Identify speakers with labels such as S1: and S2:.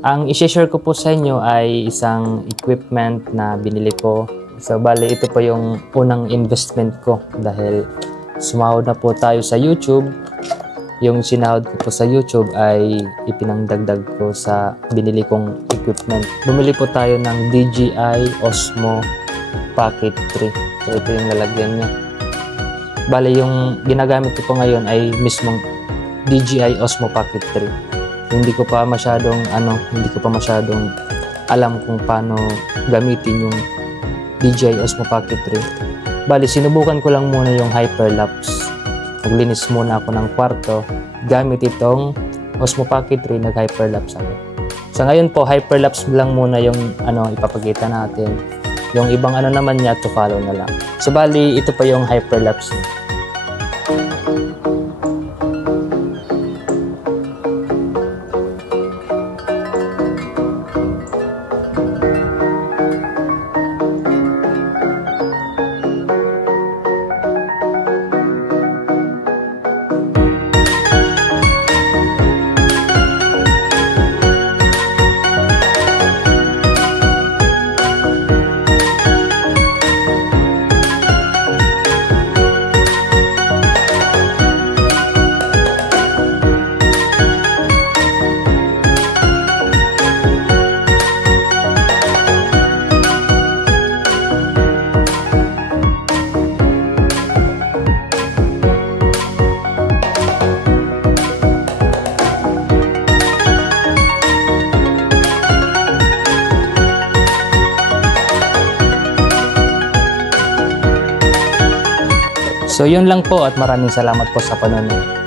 S1: Ang isi-share ko po sa inyo ay isang equipment na binili ko. So, bali, ito po yung unang investment ko dahil sumahod na po tayo sa YouTube. Yung sinahod ko po sa YouTube ay ipinangdagdag ko sa binili kong equipment. Bumili po tayo ng DJI Osmo Pocket 3. So, ito yung lalagyan niya. Bali, yung ginagamit ko po ngayon ay mismong DJI Osmo Pocket 3 hindi ko pa masyadong ano, hindi ko pa masyadong alam kung paano gamitin yung DJI Osmo Pocket 3. Bali, sinubukan ko lang muna yung hyperlapse. Naglinis muna ako ng kwarto gamit itong Osmo Pocket 3, nag-hyperlapse ako. Sa ngayon po, hyperlapse lang muna yung ano, ipapakita natin. Yung ibang ano naman niya, to follow na lang. So, bali, ito pa yung hyperlapse niya. So yun lang po at maraming salamat po sa panonood.